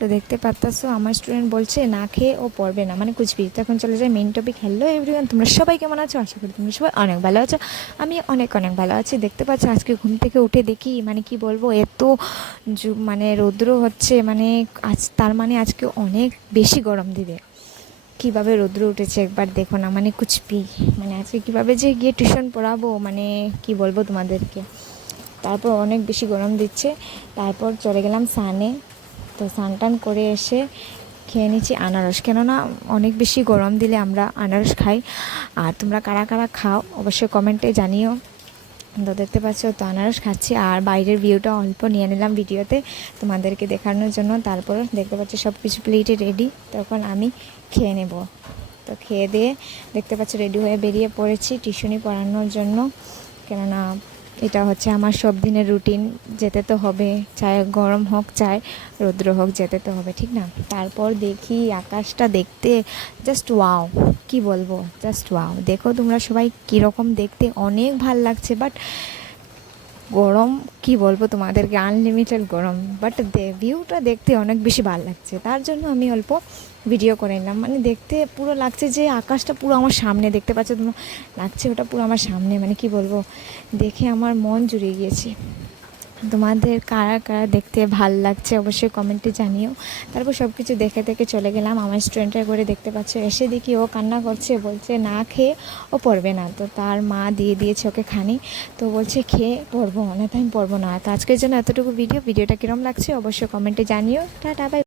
তো দেখতে পারতাছো আমার স্টুডেন্ট বলছে না খেয়ে ও পড়বে না, মানে কুচবি। তো এখন চলে যায় মেইন টপিক। হ্যালো এভরিওয়ান, তোমরা সবাই কেমন আছো? আশা করি তোমরা সবাই অনেক ভালো আছো। আমি অনেক অনেক ভালো আছি। দেখতে পাচ্ছ আজকে ঘুম থেকে উঠে দেখি, মানে কি বলবো, এত মানে রৌদ্র হচ্ছে, মানে আজ তার মানে আজকে অনেক বেশি গরম দিবে। কীভাবে রৌদ্র উঠেছে একবার দেখো না, মানে কুচবি। মানে আজকে কীভাবে যে গিয়ে টিউশন পড়াবো, মানে কি বলবো তোমাদেরকে। তারপর অনেক বেশি গরম দিচ্ছে। তারপর চলে গেলাম সানে। তো স্নান টান করে এসে খেয়ে নিচ্ছি আনারস, কেননা অনেক বেশি গরম দিলে আমরা আনারস খাই। আর তোমরা কারা কারা খাও অবশ্যই কমেন্টে জানিও। তো দেখতে পাচ্ছ তো আনারস খাচ্ছি, আর বাইরের ভিউটা অল্প নিয়ে নিলাম ভিডিওতে তোমাদেরকে দেখানোর জন্য। তারপর দেখতে পাচ্ছ সব কিছু প্লেটে রেডি, তখন আমি খেয়ে নেব। তো খেয়ে দিয়ে দেখতে পাচ্ছ রেডি হয়ে বেরিয়ে পড়েছি টিউশনি পড়ানোর জন্য, কেননা এটা হচ্ছে আমার সব দিনের রুটিন। যেতে তো হবে, চাই গরম হোক চাই রৌদ্র হোক, যেতে তো হবে, ঠিক না? তারপর দেখি আকাশটা দেখতে জাস্ট ওয়াও, কি বলবো, জাস্ট ওয়াও। দেখো তোমরা সবাই কীরকম দেখতে, অনেক ভাল লাগছে। বাট গরম, কি বলবো তোমাদেরকে, আনলিমিটেড গরম। বাট ভিউটা দেখতে অনেক বেশি ভালো লাগছে, তার জন্য আমি অল্প ভিডিও করে নিলাম। মানে দেখতে পুরো লাগছে যে আকাশটা পুরো আমার সামনে, দেখতে পাচ্ছ তোমরা, লাগছে ওটা পুরো আমার সামনে। মানে কি বলবো, দেখে আমার মন জুড়িয়ে গিয়েছে। তোমাদের কারা কারা দেখতে ভাল লাগছে অবশ্যই কমেন্টে জানিও। তারপর সব কিছু দেখে দেখে চলে গেলাম আমার স্টুডেন্টের করে। দেখতে পাচ্ছ এসে দেখি ও কান্না করছে, বলছে না খেয়ে ও পড়বে না। তো তার মা দিয়ে দিয়েছে ওকে খানি, তো বলছে খেয়ে পড়বো, না তো আমি পড়বো না। তো আজকের জন্য এতটুকু ভিডিওটা কীরকম লাগছে অবশ্যই কমেন্টে জানিও। Tata bye.